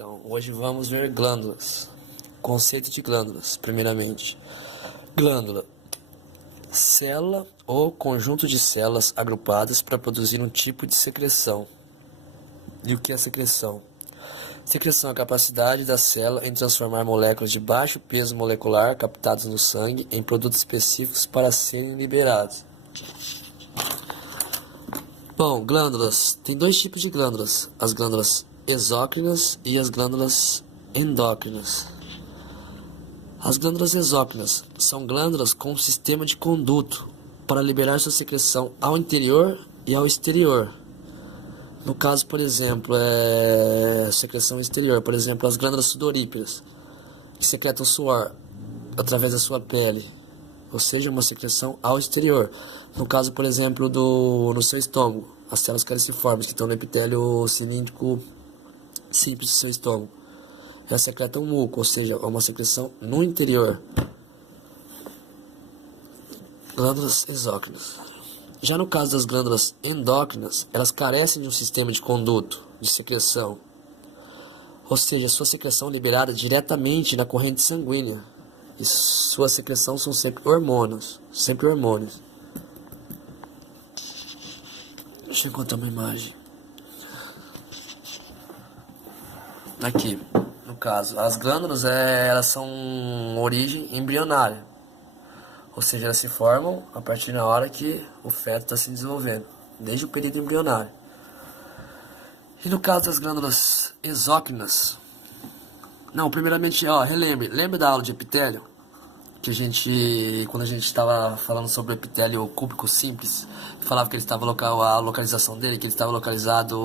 Então, hoje vamos ver glândulas. Conceito de glândulas, primeiramente. Glândula, célula ou conjunto de células agrupadas para produzir um tipo de secreção. E o que é secreção? Secreção é a capacidade da célula em transformar moléculas de baixo peso molecular captadas no sangue em produtos específicos para serem liberados. Bom, glândulas. Tem dois tipos de glândulas. As glândulas exócrinas e as glândulas endócrinas. As glândulas exócrinas são glândulas com um sistema de conduto para liberar sua secreção ao interior e ao exterior. No caso, por exemplo, secreção exterior. Por exemplo, as glândulas sudoríparas secretam suor através da sua pele, ou seja, uma secreção ao exterior. No caso, por exemplo, no seu estômago, as células caliciformes que estão no epitélio cilíndrico simples do seu estômago, elas secretam muco, ou seja, é uma secreção no interior. Glândulas exócrinas. Já no caso das glândulas endócrinas, elas carecem de um sistema de conduto de secreção, ou seja, sua secreção é liberada diretamente na corrente sanguínea. E sua secreção são sempre hormônios. Deixa eu encontrar uma imagem. Aqui, no caso, as glândulas elas são origem embrionária. Ou seja, elas se formam a partir da hora que o feto está se desenvolvendo, desde o período embrionário. E no caso das glândulas exócrinas, primeiramente, lembra da aula de epitélio? Que quando a gente estava falando sobre o epitélio cúbico simples, falava que ele estava a localização dele, que ele estava localizado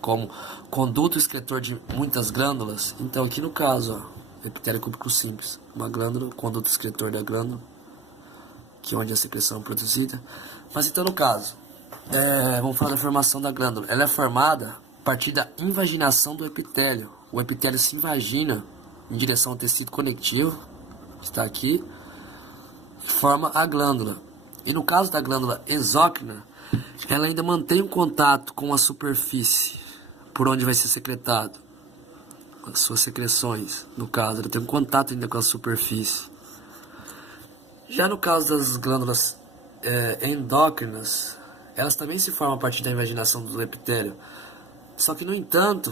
como conduto excretor de muitas glândulas. Então aqui no caso, epitélio cúbico simples, uma glândula, conduto excretor da glândula, que é onde a secreção é produzida. Mas então no caso, vamos falar da formação da glândula. Ela é formada a partir da invaginação do epitélio. O epitélio se invagina em direção ao tecido conectivo, que está aqui, e forma a glândula. E no caso da glândula exócrina, ela ainda mantém um contato com a superfície, por onde vai ser secretado as suas secreções. No caso, ela tem um contato ainda com a superfície. Já no caso das glândulas endócrinas, elas também se formam a partir da invaginação do epitélio. Só que, no entanto,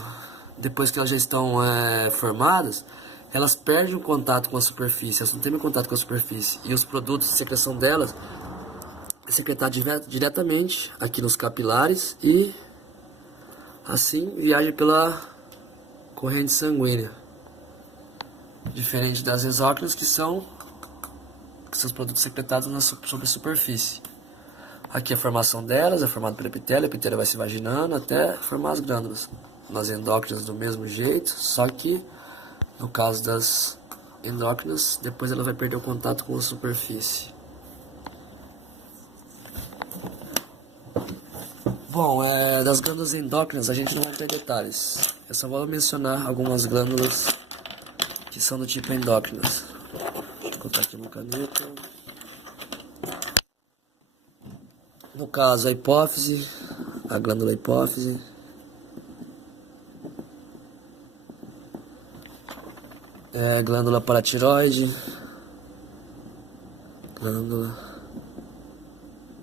depois que elas já estão formadas, elas perdem o contato com a superfície, elas não têm contato com a superfície. E os produtos de secreção delas é secretado diretamente aqui nos capilares e assim viaja pela corrente sanguínea. Diferente das exócrinas, que são seus produtos secretados sobre a superfície. Aqui a formação delas é formada pelo epitélio, o epitélio vai se vaginando até formar as glândulas. Nas endócrinas do mesmo jeito, só que no caso das endócrinas, depois ela vai perder o contato com a superfície. Bom, das glândulas endócrinas a gente não vai ter detalhes. Eu só vou mencionar algumas glândulas que são do tipo endócrinas. Deixa eu colocar aqui uma caneta. No caso, a hipófise, a glândula hipófise. Glândula paratiroide. Glândula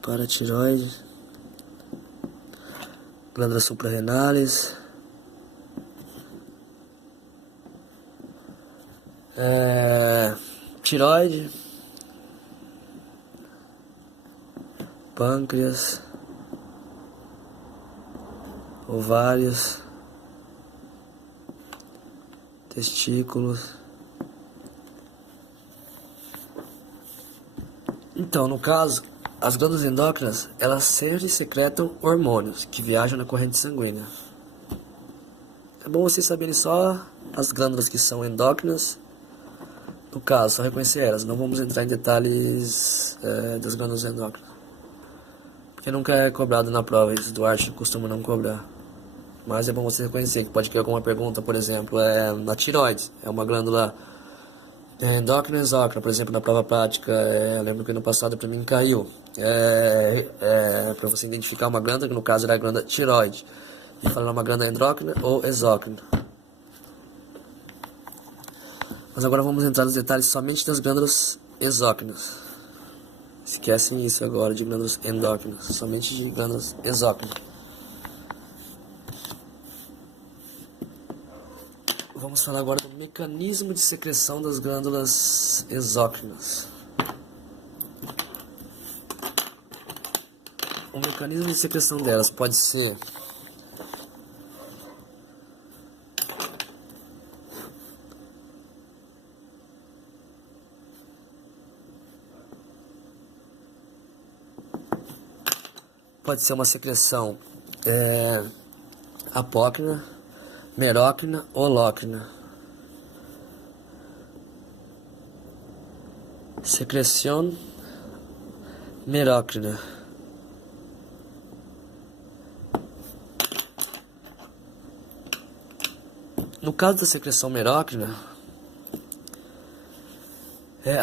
paratiroide. Glândulas suprarrenales. Tiroide. Pâncreas. Ovários. Testículos. Então, no caso, as glândulas endócrinas, elas sempre secretam hormônios que viajam na corrente sanguínea. É bom vocês saberem só as glândulas que são endócrinas. No caso, só reconhecer elas. Não vamos entrar em detalhes das glândulas endócrinas, porque nunca é cobrado na prova. Isso do arte costuma não cobrar. Mas é bom você reconhecer que pode ter alguma pergunta, por exemplo, na tireoide. É uma glândula endócrina e exócrina, por exemplo, na prova prática. Eu lembro que no passado para mim caiu. Para você identificar uma glândula, que no caso era a glândula tireoide. E falar uma glândula endócrina ou exócrina. Mas agora vamos entrar nos detalhes somente das glândulas exócrinas. Esquecem isso agora de glândulas endócrinas, somente de glândulas exócrinas. Vamos falar agora do mecanismo de secreção das glândulas exócrinas. O mecanismo de secreção delas pode ser uma secreção apócrina, merócrina ou holócrina. Secreção merócrina. No caso da secreção merócrina,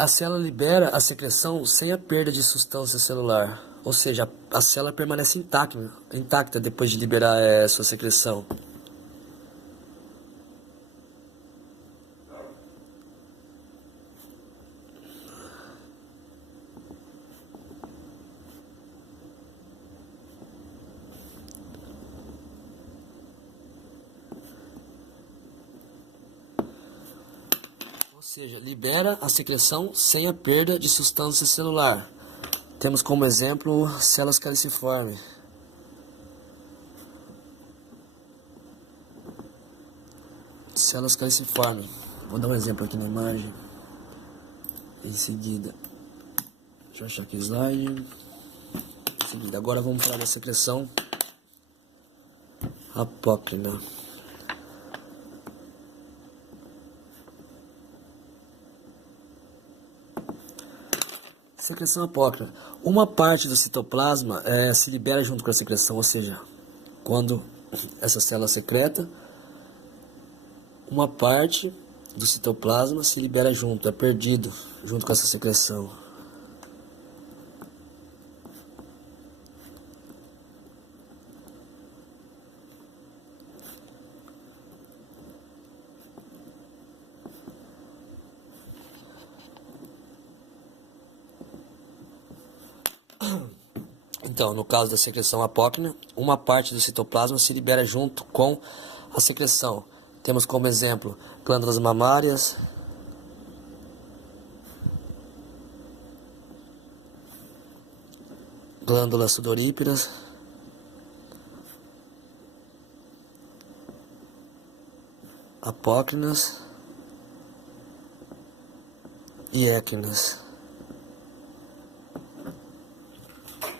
a célula libera a secreção sem a perda de substância celular, ou seja, a célula permanece intacta depois de liberar sua secreção. Ou seja, libera a secreção sem a perda de substância celular. Temos como exemplo células caliciformes. Células caliciformes. Vou dar um exemplo aqui na imagem. Em seguida, deixa eu achar aqui o slide. Em seguida, agora vamos falar da secreção apócrina. Secreção apócrina. Uma parte do citoplasma se libera junto com a secreção, ou seja, quando essa célula secreta, uma parte do citoplasma se libera junto, é perdido junto com essa secreção. Então, no caso da secreção apócrina, uma parte do citoplasma se libera junto com a secreção. Temos como exemplo glândulas mamárias, glândulas sudoríparas, apócrinas e équinas.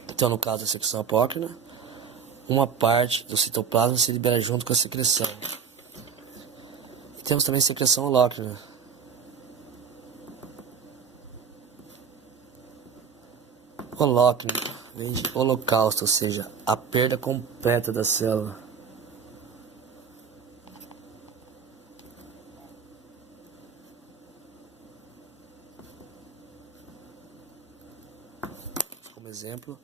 Então, no caso da secreção apócrina, uma parte do citoplasma se libera junto com a secreção. E temos também secreção holócrina. Holócrina vem de holocausto, ou seja, a perda completa da célula. Como exemplo,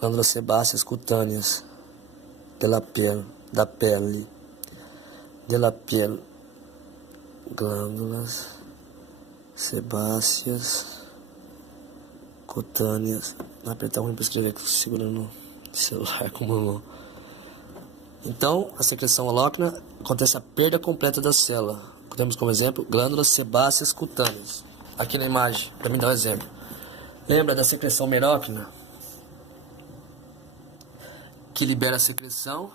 glândulas sebáceas cutâneas da pele, glândulas sebáceas cutâneas. Não apertar ruim para escrever, segurando no celular com a mão. Então, a secreção holócrina acontece a perda completa da célula. Temos como exemplo glândulas sebáceas cutâneas. Aqui na imagem, para me dar um exemplo. Lembra da secreção merócrina? Que libera a secreção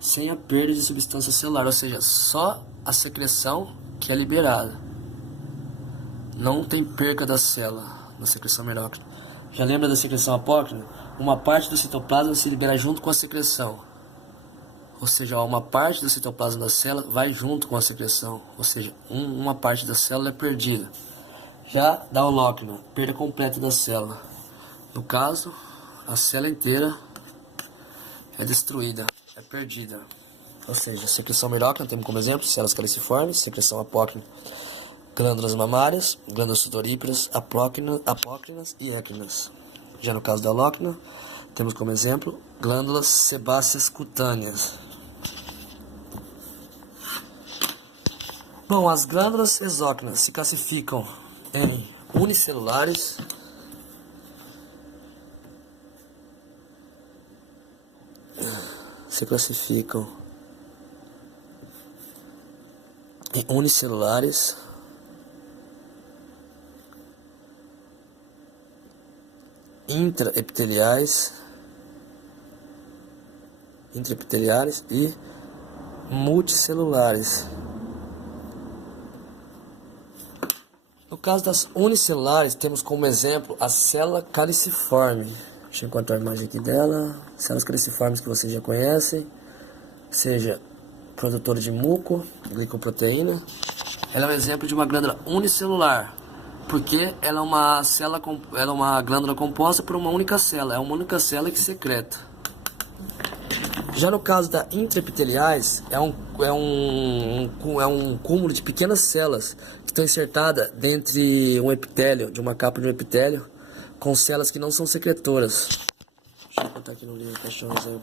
sem a perda de substância celular, ou seja, só a secreção que é liberada. Não tem perca da célula na secreção merócrina. Já lembra da secreção apócrina? Uma parte do citoplasma se libera junto com a secreção. Ou seja, uma parte do citoplasma da célula vai junto com a secreção. Ou seja, uma parte da célula é perdida. Já da holócrina, perda completa da célula. No caso, a célula inteira é destruída, é perdida. Ou seja, secreção merócrina, temos como exemplo células caliciformes, secreção apócrina, glândulas mamárias, glândulas sudoríparas, apócrinas e équinas. Já no caso da holócrina, temos como exemplo glândulas sebáceas cutâneas. Bom, as glândulas exócrinas se classificam em unicelulares, intraepiteliais e multicelulares. No caso das unicelulares, temos como exemplo a célula caliciforme. Deixa eu encontrar a imagem aqui dela. Células caliciformes que vocês já conhecem, seja produtora de muco, glicoproteína. Ela é um exemplo de uma glândula unicelular, porque ela é uma glândula composta por uma única célula. É uma única célula que secreta. Já no caso da intraepiteliais, é um cúmulo de pequenas células que estão insertadas dentro de um epitélio, de uma capa de um epitélio, com células que não são secretoras. Deixa eu botar aqui no livro para achar um exemplo.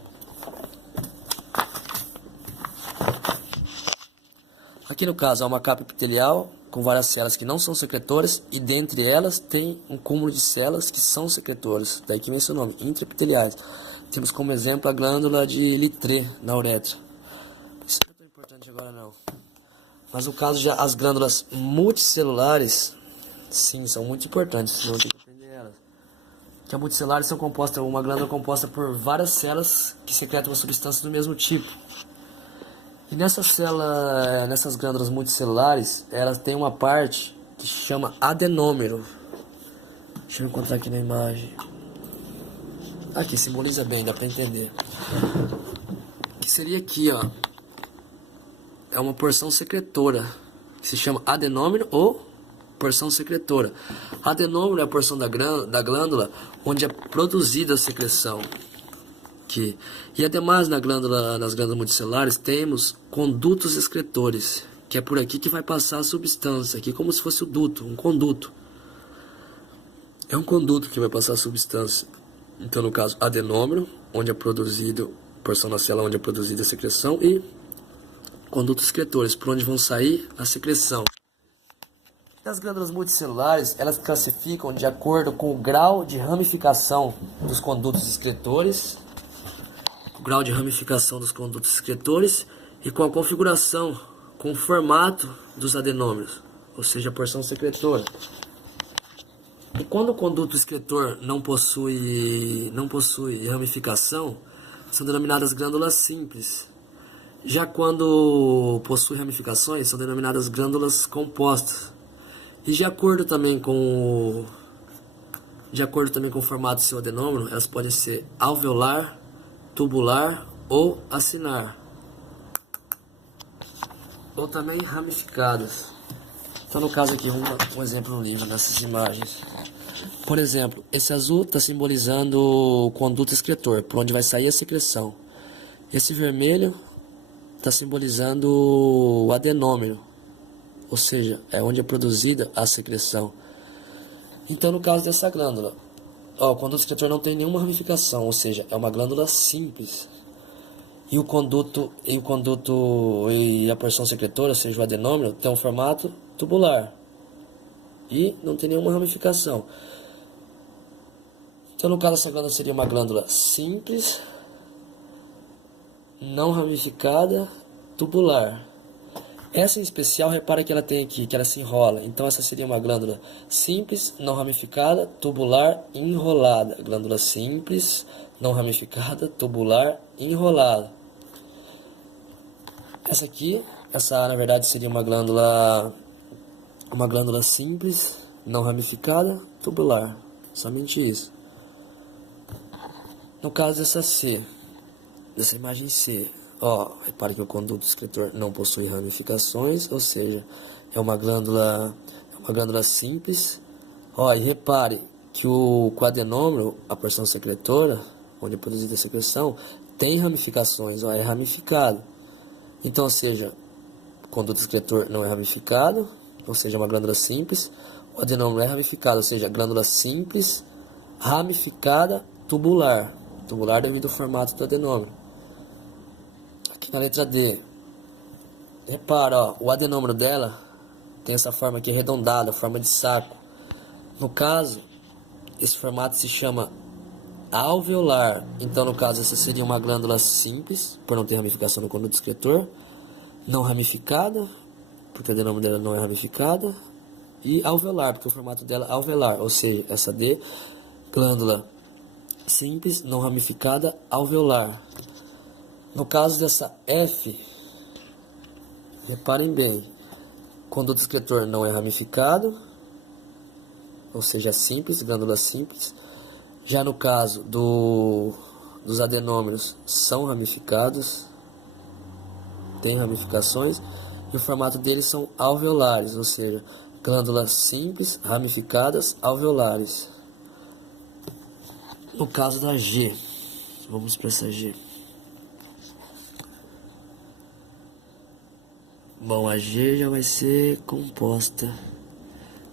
Aqui no caso há uma capa epitelial com várias células que não são secretoras e dentre elas tem um cúmulo de células que são secretoras. Daí que vem seu nome, intraepiteliais. Temos como exemplo a glândula de Littré na uretra. Isso não é tão importante agora não. Mas no caso já as glândulas multicelulares, sim, são muito importantes. Você vai ter que aprender elas. Que as multicelulares são compostas, uma glândula composta por várias células que secretam uma substância do mesmo tipo. E nessas glândulas multicelulares, elas têm uma parte que se chama adenômero. Deixa eu encontrar aqui na imagem. Aqui simboliza bem, dá para entender. Que seria aqui, ó. É uma porção secretora, que se chama adenômero ou porção secretora. Adenômero é a porção da glândula onde é produzida a secreção. E ademais nas glândulas multicelulares temos condutos excretores, que é por aqui que vai passar a substância, aqui como se fosse o duto, um conduto. É um conduto que vai passar a substância. Então, no caso, adenômero, onde é produzido, porção da célula onde é produzida a secreção, e condutos excretores, por onde vão sair a secreção. As glândulas multicelulares, elas classificam de acordo com o grau de ramificação dos condutos excretores, e com a configuração, com o formato dos adenômeros, ou seja, a porção secretora. E quando o conduto excretor não possui ramificação, são denominadas glândulas simples. Já quando possui ramificações, são denominadas glândulas compostas. E de acordo também com o formato do seu adenômero, elas podem ser alveolar, tubular ou acinar, ou também ramificadas. Então, no caso aqui, um exemplo no livro, nessas imagens. Por exemplo, esse azul está simbolizando o conduto excretor, por onde vai sair a secreção. Esse vermelho está simbolizando o adenômero, ou seja, é onde é produzida a secreção. Então, no caso dessa glândula, o conduto excretor não tem nenhuma ramificação, ou seja, é uma glândula simples. E a porção secretora, ou seja, o adenômero, tem um formato tubular e não tem nenhuma ramificação. Então, no caso, essa glândula seria uma glândula simples, não ramificada, tubular. Essa em especial, repara que ela tem aqui, que ela se enrola. Então, essa seria uma glândula simples, não ramificada, tubular, enrolada. Glândula simples, não ramificada, tubular, enrolada. Essa na verdade seria uma glândula simples, não ramificada, tubular. Somente isso. No caso dessa imagem C, repare que o conduto excretor não possui ramificações, ou seja, é uma glândula simples. E repare que o adenômero, a porção secretora, onde é produzida a secreção, tem ramificações, é ramificado. Então, ou seja, o conduto excretor não é ramificado, ou seja, é uma glândula simples. O adenômero é ramificado, ou seja, glândula simples, ramificada, tubular. Tubular devido ao formato do adenômero. Aqui na letra D, Repara, ó, o adenômero dela tem essa forma aqui arredondada, forma de saco. No caso, esse formato se chama alveolar. Então, no caso, essa seria uma glândula simples, por não ter ramificação no conduto excretor, não ramificada, porque o adenômero dela não é ramificada, e alveolar, porque o formato dela é alveolar, ou seja, essa D, glândula simples, não ramificada, alveolar. No caso dessa F, reparem bem, o conduto excretor não é ramificado, ou seja, é simples, glândula simples. Já no caso dos adenômeros, são ramificados, tem ramificações, e o formato deles são alveolares, ou seja, glândulas simples, ramificadas, alveolares. No caso da G, vamos para essa G. Bom, a G já vai ser composta.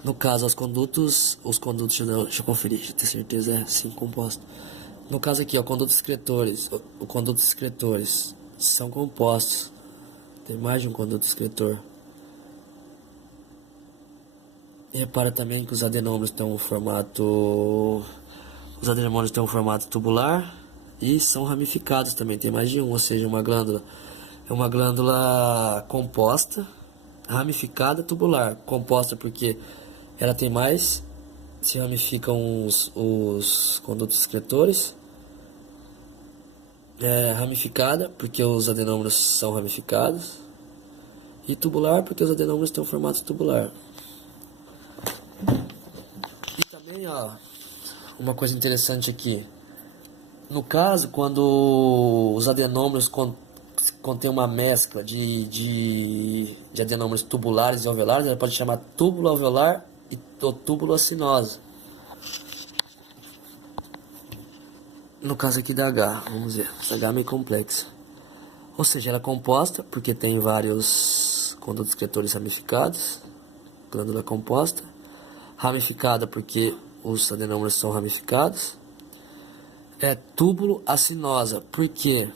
No caso, os condutos, deixa eu conferir, deixa eu ter certeza, é sim, composto. No caso aqui, ó, condutos excretores, os condutos excretores são compostos. Tem mais de um conduto excretor. E repara também que os adenômeros têm um formato tubular e são ramificados também, tem mais de um, ou seja, uma glândula é uma glândula composta, ramificada, tubular. Composta porque ela tem mais, se ramificam os condutos excretores. Ramificada porque os adenômeros são ramificados. E tubular porque os adenômeros têm um formato tubular. E também, ó, uma coisa interessante aqui. No caso, quando os adenômeros contém uma mescla de adenômeros tubulares e alveolares, ela pode chamar túbulo alveolar ou túbulo acinosa. No caso aqui da H, vamos ver, essa H é meio complexa. Ou seja, ela é composta porque tem vários condutos excretores ramificados, glândula composta. Ramificada porque os adenômeros são ramificados. É túbulo acinosa, por quê?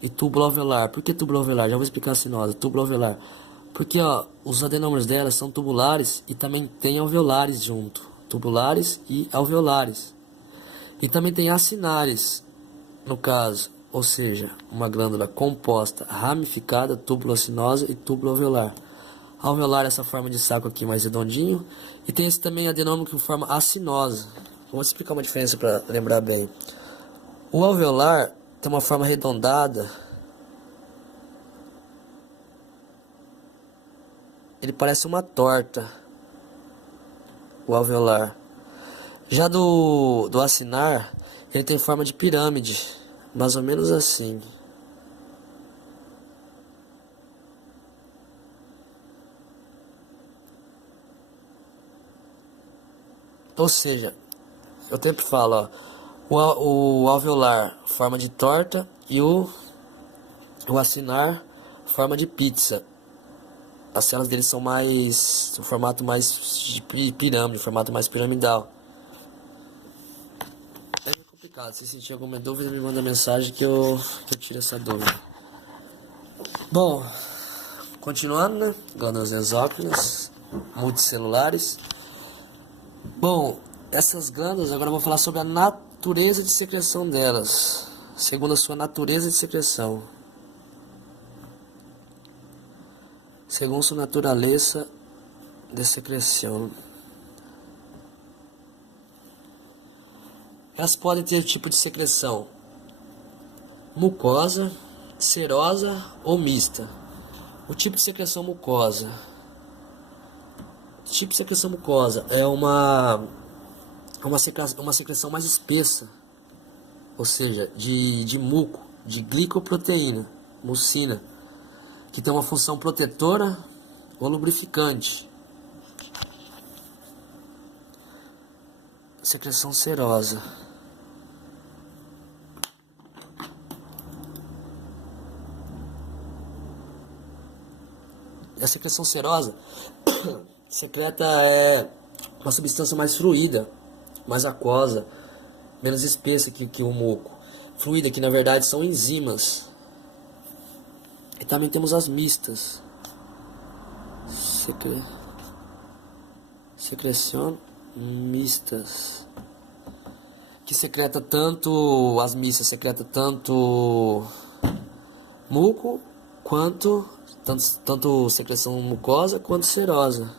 E túbulo alveolar. Por que túbulo alveolar? Já vou explicar a sinose. Túbulo alveolar. Porque ó, os adenômeros dela são tubulares e também tem alveolares junto. Tubulares e alveolares. E também tem acinares, no caso. Ou seja, uma glândula composta, ramificada, túbulo acinosa e túbulo alveolar. Alveolar é essa forma de saco aqui mais redondinho. E tem esse também adenômero com forma acinosa. Vou explicar uma diferença para lembrar bem. O alveolar tem uma forma arredondada. Ele parece uma torta, o alveolar. Já do acinar, ele tem forma de pirâmide, mais ou menos assim. Ou seja, eu sempre falo, ó, o alveolar, forma de torta, e o acinar, forma de pizza. As células deles são mais, um formato mais de pirâmide, formato mais piramidal. É meio complicado, se sentir alguma dúvida, me manda mensagem que eu tiro essa dúvida. Bom, continuando, né? Glândulas exócrinas, multicelulares. Bom, essas glândulas, agora eu vou falar sobre a natureza de secreção delas, segundo a sua natureza de secreção. Segundo sua natureza de secreção. Elas podem ter tipo de secreção mucosa, serosa ou mista. O tipo de secreção mucosa. O tipo de secreção mucosa é uma secreção mais espessa, ou seja, de muco, de glicoproteína, mucina, que tem uma função protetora ou lubrificante. Secreção serosa. A secreção serosa secreta uma substância mais fluida, mais aquosa, menos espessa que o muco. Fluida, que na verdade são enzimas. E também temos as mistas. secreção mistas. Que secreta tanto, as mistas secreta tanto muco quanto tanto secreção mucosa quanto serosa.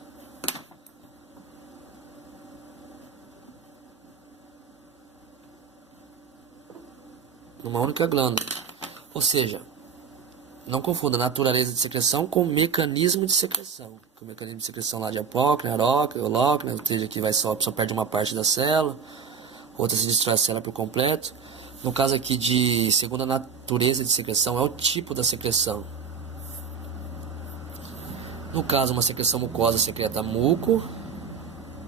Numa única glândula. Ou seja, não confunda natureza de secreção com mecanismo de secreção. O mecanismo de secreção lá de apócrine, arócrine, holócrine, ou seja, que vai só perde uma parte da célula, outra se destrói a célula por completo. No caso aqui de segunda natureza de secreção, é o tipo da secreção. No caso, uma secreção mucosa secreta muco,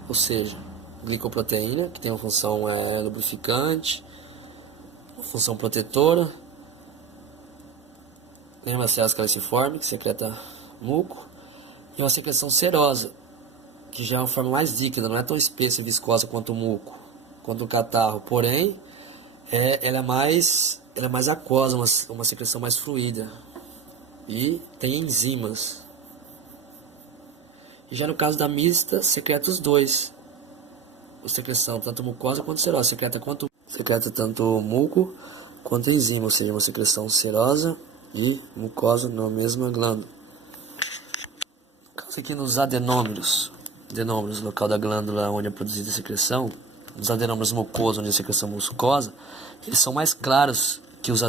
ou seja, glicoproteína, que tem uma função lubrificante, uma função protetora. Lembra as células caliciformes, que secreta muco. E uma secreção serosa, que já é uma forma mais líquida, não é tão espessa e viscosa quanto o muco, quanto o catarro. Porém, ela é mais aquosa, uma secreção mais fluida. E tem enzimas. E já no caso da mista, secreta os dois. A secreção tanto mucosa quanto serosa. Secreta tanto muco quanto enzima, ou seja, uma secreção serosa e mucosa na mesma glândula. No caso aqui nos adenômeros, local da glândula onde é produzida a secreção, nos adenômeros mucosos, onde é a secreção mucosa, eles são mais claros que os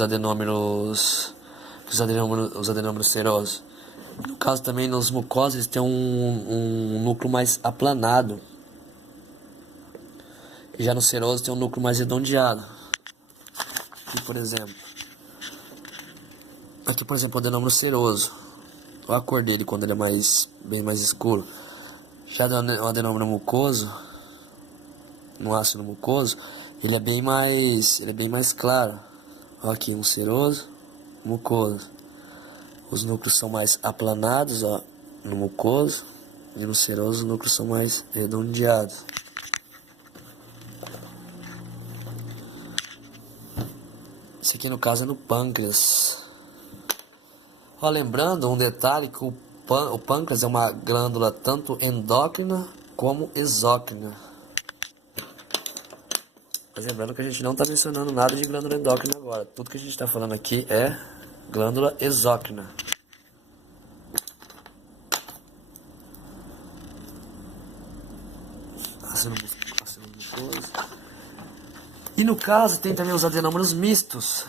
adenômeros serosos. No caso também nos mucosos eles têm um núcleo mais aplanado. E já no seroso tem um núcleo mais redondeado. Aqui por exemplo o adenômero seroso. Olha a cor dele quando ele é bem mais escuro. Já o adenômero mucoso, no ácido mucoso, ele é bem mais claro. Olha aqui um seroso, mucoso. Os núcleos são mais aplanados, ó, no mucoso, e no seroso os núcleos são mais redondeados. Isso aqui no caso é no pâncreas. Ó, lembrando um detalhe que o pâncreas é uma glândula tanto endócrina como exócrina. Mas lembrando que a gente não está mencionando nada de glândula endócrina agora. Tudo que a gente está falando aqui é glândula exócrina. Ácido mucoso. E no caso tem também os adenômeros mistos.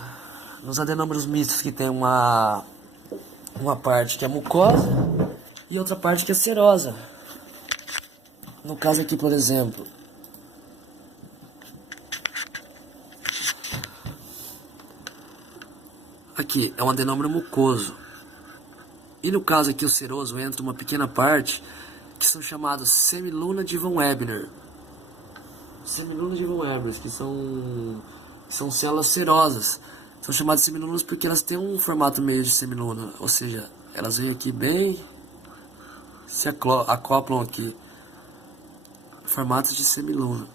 Nos adenômeros mistos que tem uma parte que é mucosa e outra parte que é serosa. No caso aqui, por exemplo, aqui é um adenômero mucoso. E no caso aqui o seroso entra uma pequena parte que são chamados semiluna de von Ebner. Semiluna de von Ebner, que são células serosas. São chamadas semilunas porque elas têm um formato meio de semiluna, ou seja, elas vêm aqui bem, se acoplam aqui, formatos de semiluna.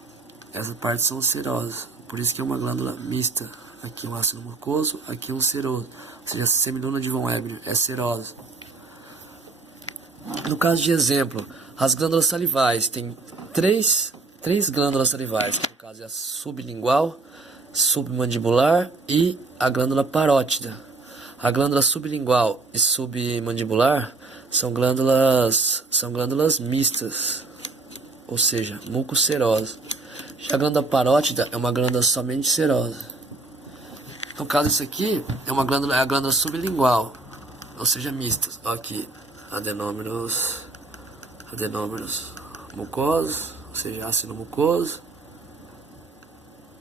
Essas partes são serosas, por isso que é uma glândula mista. Aqui um ácido mucoso, aqui um seroso, ou seja, a semiluna de von Ebner é serosa. No caso de exemplo, as glândulas salivais, tem três glândulas salivais, que no caso é a sublingual, submandibular e a glândula parótida. A glândula sublingual e submandibular são glândulas mistas, ou seja, mucocerosa. Já a glândula parótida é uma glândula somente serosa. No caso isso aqui é a glândula sublingual, ou seja, mistas. Olha aqui, adenômeros mucosos, ou seja, ácido mucoso.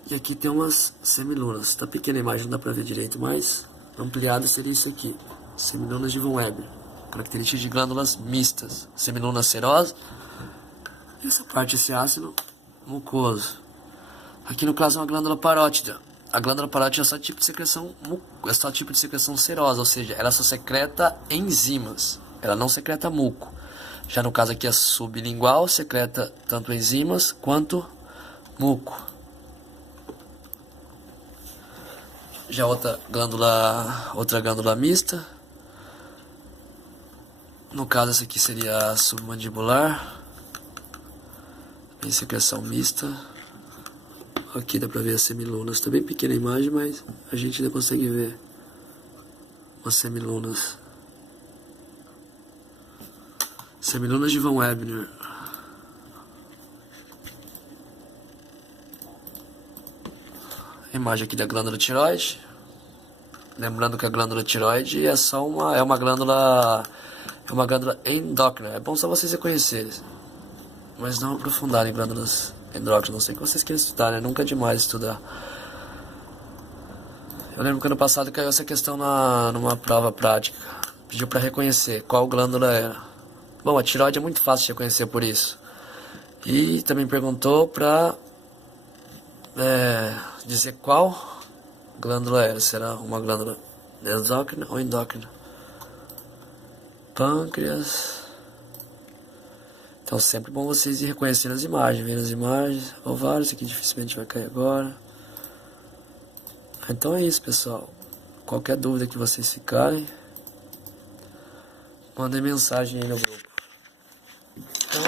E aqui tem umas semilunas. Está pequena a imagem, não dá para ver direito, mas ampliado seria isso aqui. Semilunas de von Ebner. Características de glândulas mistas. Semiluna serosa. E essa parte, esse ácido mucoso. Aqui no caso é uma glândula parótida. A glândula parótida é só tipo de secreção serosa, ou seja, ela só secreta enzimas. Ela não secreta muco. Já no caso aqui a sublingual secreta tanto enzimas quanto muco. Já outra glândula mista No caso, essa aqui seria a submandibular, em secreção mista. Aqui dá pra ver as semilunas, tá bem pequena a imagem, mas a gente ainda consegue ver as semilunas. Semilunas de Van Webner. Imagem aqui da glândula tireoide. Lembrando que a glândula tireoide é só uma glândula endócrina. É bom só vocês reconhecerem, mas não aprofundar em glândulas endócrinas. Não sei que vocês querem estudar, né? Nunca é demais estudar. Eu lembro que ano passado caiu essa questão numa prova prática. Pediu para reconhecer qual glândula era. Bom, a tireoide é muito fácil de reconhecer por isso. E também perguntou para dizer qual glândula era. Será uma glândula exócrina ou endócrina? Pâncreas. Então sempre bom vocês ir reconhecendo as imagens, vendo as imagens. Ovário, isso aqui dificilmente vai cair agora. Então é isso, pessoal. Qualquer dúvida que vocês ficarem, mandem mensagem aí no grupo. Então,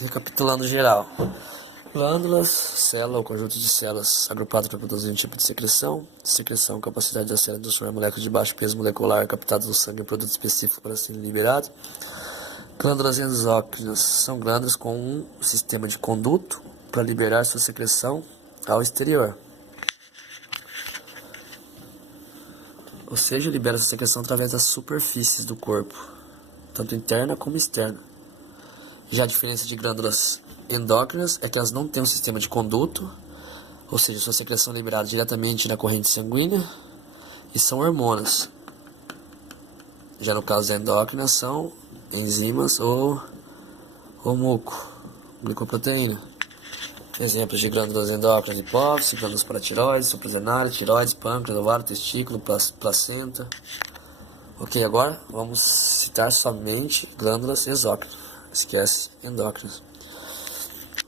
recapitulando geral. Glândulas, célula ou conjunto de células agrupadas para produzir um tipo de secreção. Secreção, capacidade da célula de transformar moléculas de baixo peso molecular captadas no sangue em produto específico para serem liberados. Glândulas endócrinas são glândulas com um sistema de conduto para liberar sua secreção ao exterior. Ou seja, libera sua secreção através das superfícies do corpo, tanto interna como externa. Já a diferença de glândulas endócrinas é que elas não têm um sistema de conduto, ou seja, sua secreção é liberada diretamente na corrente sanguínea, e são hormônios. Já no caso da endócrina são enzimas ou muco, glicoproteína. Exemplos de glândulas endócrinas: hipófise, glândulas paratireoides, suprassenárias, tireoides, pâncreas, ovário, testículo, placenta. Ok, agora vamos citar somente glândulas exócrinas. Esquece endócrinas.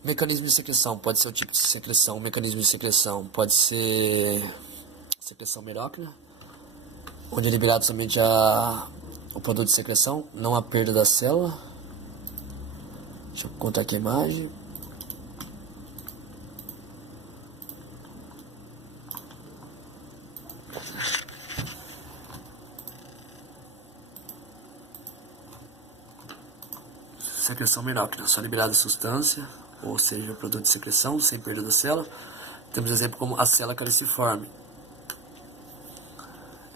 Mecanismo de secreção pode ser o tipo de secreção. O mecanismo de secreção pode ser secreção merócrina, onde é liberado somente o produto de secreção, não a perda da célula. Deixa eu contar aqui a imagem. Secreção merócrina, só liberada a substância, ou seja, o produto de secreção, sem perda da célula. Temos exemplo como a célula caliciforme.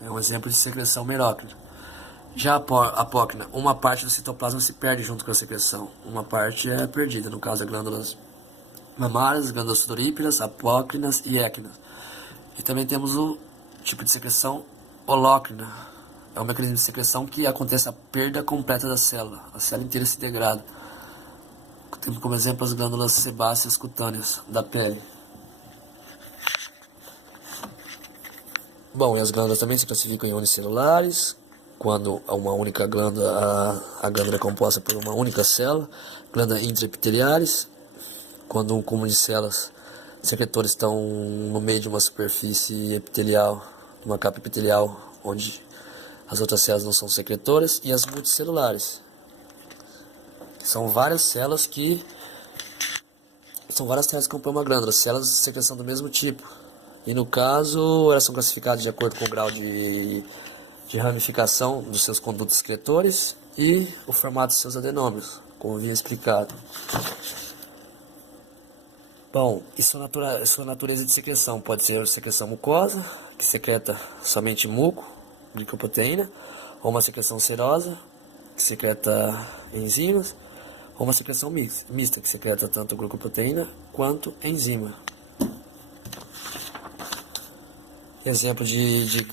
É um exemplo de secreção merócrina. Já a apócrina, uma parte do citoplasma se perde junto com a secreção. Uma parte é perdida, no caso, as glândulas mamárias, glândulas sudoríparas, apócrinas e équinas. E também temos o tipo de secreção holócrina. É um mecanismo de secreção que acontece a perda completa da célula. A célula inteira se degrada. Temos como exemplo as glândulas sebáceas cutâneas da pele. Bom, e as glândulas também se classificam em unicelulares, quando uma única glândula, a glândula é composta por uma única célula. Glândulas intraepiteliares, quando um cúmulo de células secretores estão no meio de uma superfície epitelial, uma capa epitelial, onde as outras células não são secretoras. E as multicelulares, são várias células que compõem uma glândula, células de secreção do mesmo tipo. E no caso, elas são classificadas de acordo com o grau de ramificação dos seus condutos secretores e o formato dos seus adenômeros, como vinha explicado. Bom, e sua natureza de secreção pode ser secreção mucosa, que secreta somente muco, glicoproteína, ou uma secreção serosa, que secreta enzimas, ou uma secreção mista, que secreta tanto glicoproteína quanto enzima. Exemplo de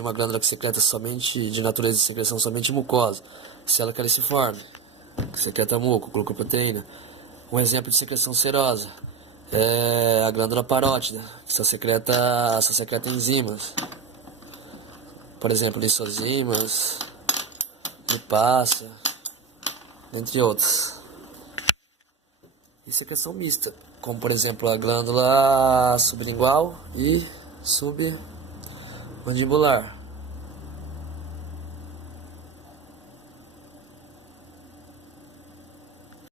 uma glândula que secreta somente, de natureza de secreção somente mucosa, célula caliciforme, que secreta muco, glucoproteína. Um exemplo de secreção serosa é a glândula parótida, que só secreta enzimas. Por exemplo, lisozimas, lipácea, entre outros. E secreção mista, como por exemplo a glândula sublingual e submandibular.